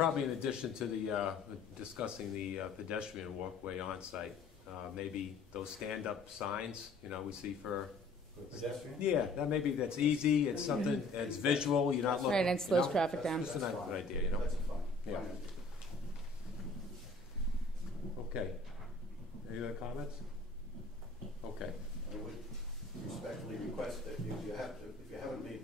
Probably in addition to the discussing the pedestrian walkway on site, maybe those stand-up signs, you know, we see for pedestrian. Yeah, that maybe that's easy. It's something. It's visual. You're not looking. Right, and it slows traffic down. That's a nice good idea, you know. That's fine. Yeah. Okay. Any other comments? Okay. I would respectfully request that if you haven't made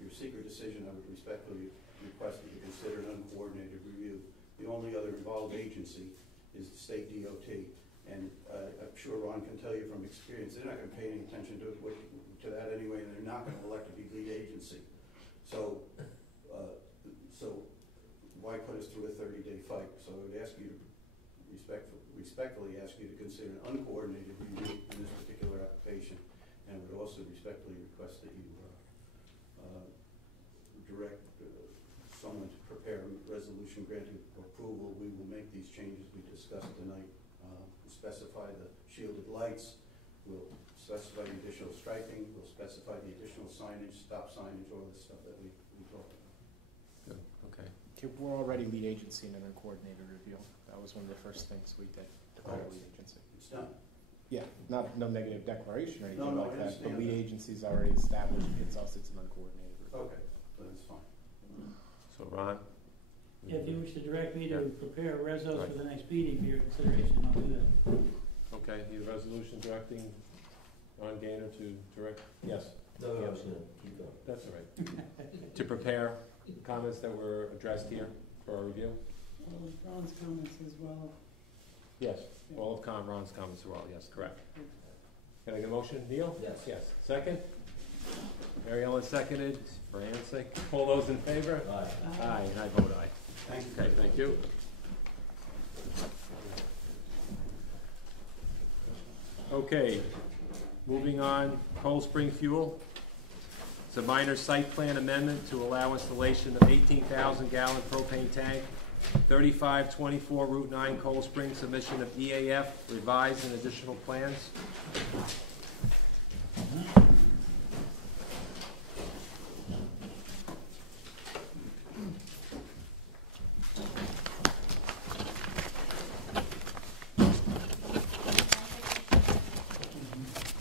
your secret decision, I would respectfully request that you consider an uncoordinated review. The only other involved agency is the state DOT, and I'm sure Ron can tell you from experience, they're not going to pay any attention to that anyway, and they're not going to elect to be lead agency. So, why put us through a 30-day fight? So I would ask you to respectfully ask you to consider an uncoordinated review in this particular application, and would also respectfully request that you direct someone to prepare a resolution granting approval. We will make these changes we discussed tonight. We'll specify the shielded lights. We'll specify the additional striping. We'll specify the additional signage, stop signage, all this stuff that we talked about. Good. Okay. We're already lead agency in an uncoordinated review. That was one of the first things we did. Declare lead agency. It's done. Yeah, no negative declaration or anything No, like I that. The understand lead that. agency's already established. It's us. It's an uncoordinated review. Okay, that's fine. So Ron. If you wish to direct me to prepare a resolution Right. for the next meeting for your consideration, I'll do that. Okay. Need a resolution directing Ron Gaynor to direct. Yes. No, I was gonna keep going. That's all right. To prepare comments that were addressed here for our review. Well, Ron's comments as well. Yes. All of Ron's comments are all yes. Correct. Can I get a motion, Neil? Yes. Yes. Second. Mary Ellen seconded. For Ann's sake. All those in favor? Aye. Aye, and I vote aye. Thank you. Okay, thank you. Okay, moving on, Cold Spring Fuel. It's a minor site plan amendment to allow installation of 18,000 gallon propane tank, 3524 Route 9 Cold Spring, submission of EAF, revised and additional plans.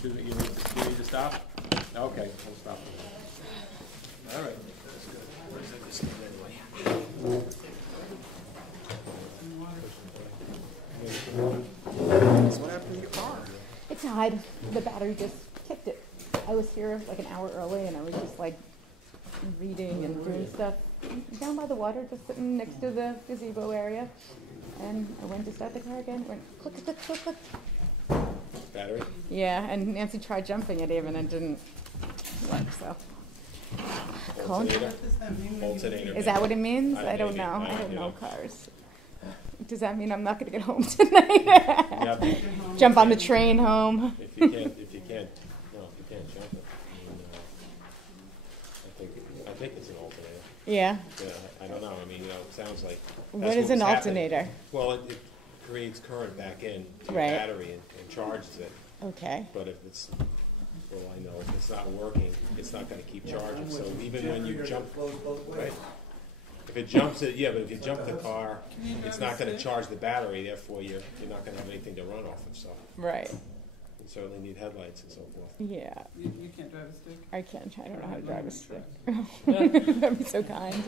You need to stop? Okay, we'll stop. All right. What happened to your car? It died. The battery just kicked it. I was here like an hour early, and I was just like reading and doing stuff down by the water, just sitting next to the gazebo area. And I went to start the car again. It went click, click, click, click. Battery? Yeah, and Nancy tried jumping it even and didn't work. So, Alternator? Alternator. is that what it means? I don't maybe. know. I don't you know know. cars. Does that mean I'm not going to get home tonight? Yeah, Jump on the train home. if you can't, jump it. I mean, I think it's an alternator. Yeah. Yeah, I don't know. I mean, it sounds like. What is an alternator? Well, it creates current back in to your Right. battery and charges it. Okay. But if it's, well, I know if it's not working, it's not going to keep charging. So even when you jump, Flows both ways. right? If it jumps it, yeah, but if you jump the car, it's not going to charge the battery. Therefore, you're not going to have anything to run off of. So Right. you certainly need headlights and so forth. Yeah. You can't drive a stick? I can't. I don't know how to drive a stick. That'd be so kind.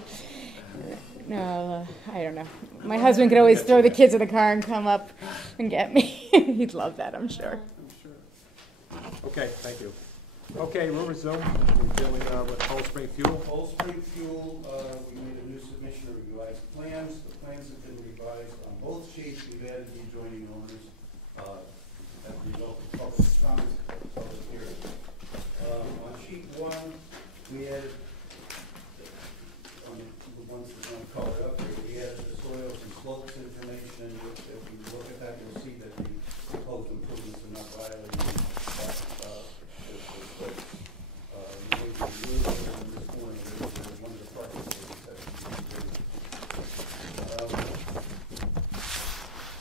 No, I don't know. My husband could always throw the kids in the car and come up and get me. He'd love that, I'm sure. Okay, thank you. Okay, we'll resume. We're dealing with Cold Spring Fuel. Cold Spring Fuel, we made a new submission of revised plans. The plans have been revised on both sheets. We've added the adjoining owners as a result of public comments at the public hearing. On sheet one, we added, on the ones that aren't colored up here, we added the soils and slopes information. If you look at that, you'll see that the proposed improvements are not violating that.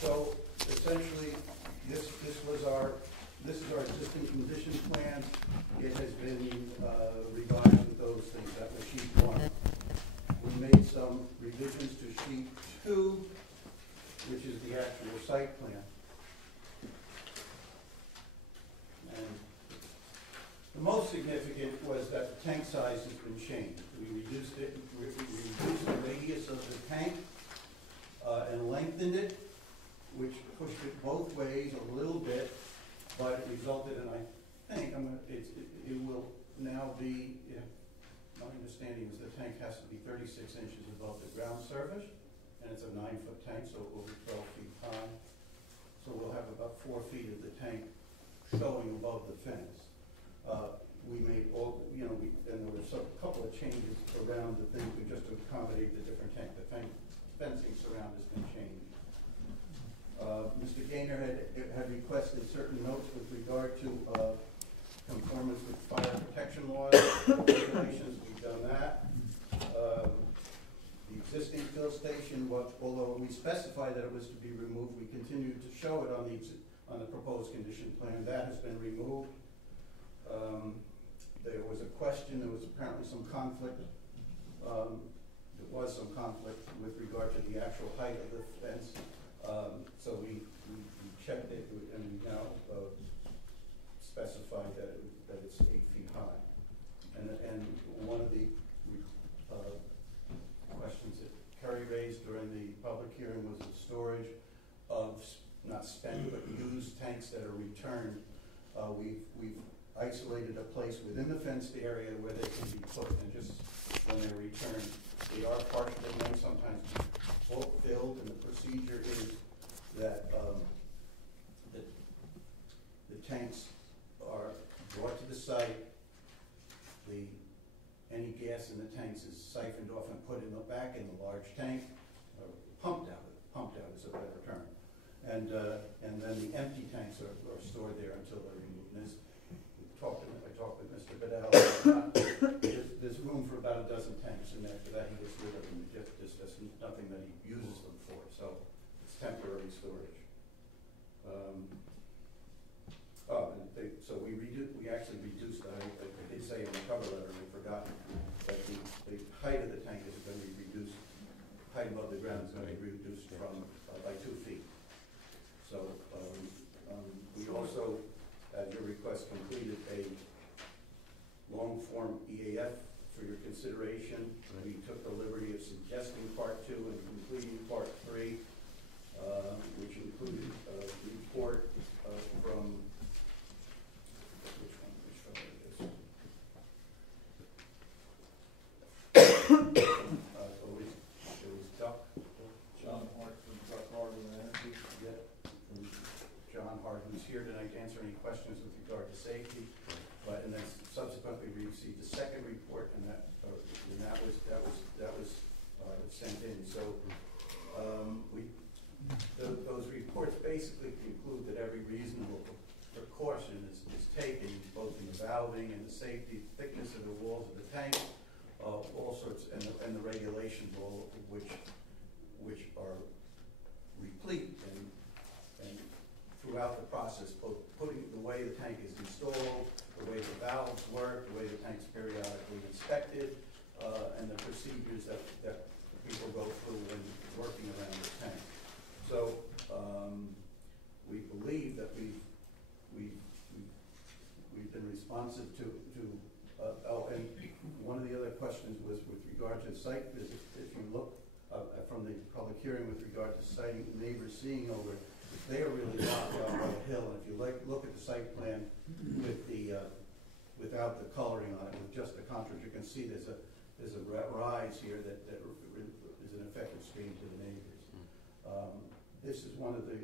So essentially, this is our existing condition plan. It has been revised with those things. That was sheet one. We made some revisions to sheet 2, which is the actual site plan. And the most significant was that the tank size has been changed. We reduced it, we reduced the radius of the tank and lengthened it, which pushed it both ways a little bit, but it resulted in, I think, it will now be, my understanding is the tank has to be 36 inches above the ground surface, and it's a 9-foot tank, so it will be 12 feet high. So we'll have about 4 feet of the tank showing above the fence. We made all, and there was a couple of changes around the thing just to accommodate the different tank. The fencing surround has been changed. Mr. Gaynor had requested certain notes with regard to conformance with fire protection laws, regulations. We've done that. The existing fill station, although we specified that it was to be removed, we continued to show it on the proposed condition plan. That has been removed. There was a question, there was apparently some conflict. There was some conflict with regard to the actual height of the fence. So we checked it, and we now specified that it's 8 feet high. And one of the questions that Kerry raised during the public hearing was the storage of not spent but used tanks that are returned. We've isolated a place within the fenced area where they can be put, and just when they're returned, they are partially made, sometimes filled, and the procedure is that the tanks are brought to the site. Any gas in the tanks is siphoned off and put back in the large tank, or pumped out is a better term, and then the empty tanks are stored there until they're removed. And I talked with Mr. Bedell. There's room for about a dozen tanks, and after that he gets rid of them. There's just nothing that he uses them for, so it's temporary storage. So we actually reduced the height. I did say in the cover letter, and I've forgotten, that the height of the tank is going to be reduced. Height above the ground is going to be reduced from by 2 feet. So we also, at your request, completed a long form EAF for your consideration. We took the liberty of suggesting part 2 and completing part 3, which included a report from, which one it is? It was Duck. John Hart from Duck Harbor Energy. Yeah, from John Hart, who's here tonight to answer any questions with regard to safety. And then subsequently we received a second report, and that was sent in. So those reports basically conclude that every reasonable precaution is taken, both in the valving and the safety, thickness of the walls of the tank, all sorts, and the regulations, all of which are replete and throughout the process, both putting the way the tank is installed, the way the valves work, the way the tank's periodically inspected, and the procedures that people go through when working around the tank. So we believe that we've been responsive to and one of the other questions was with regard to site visits. If you look from the public hearing with regard to sighting, neighbors seeing over, they are really locked out by the hill. And if you look at the site plan with the without the coloring on it, with just the contours, you can see there's a rise here that is an effective screen to the neighbors. This is one of the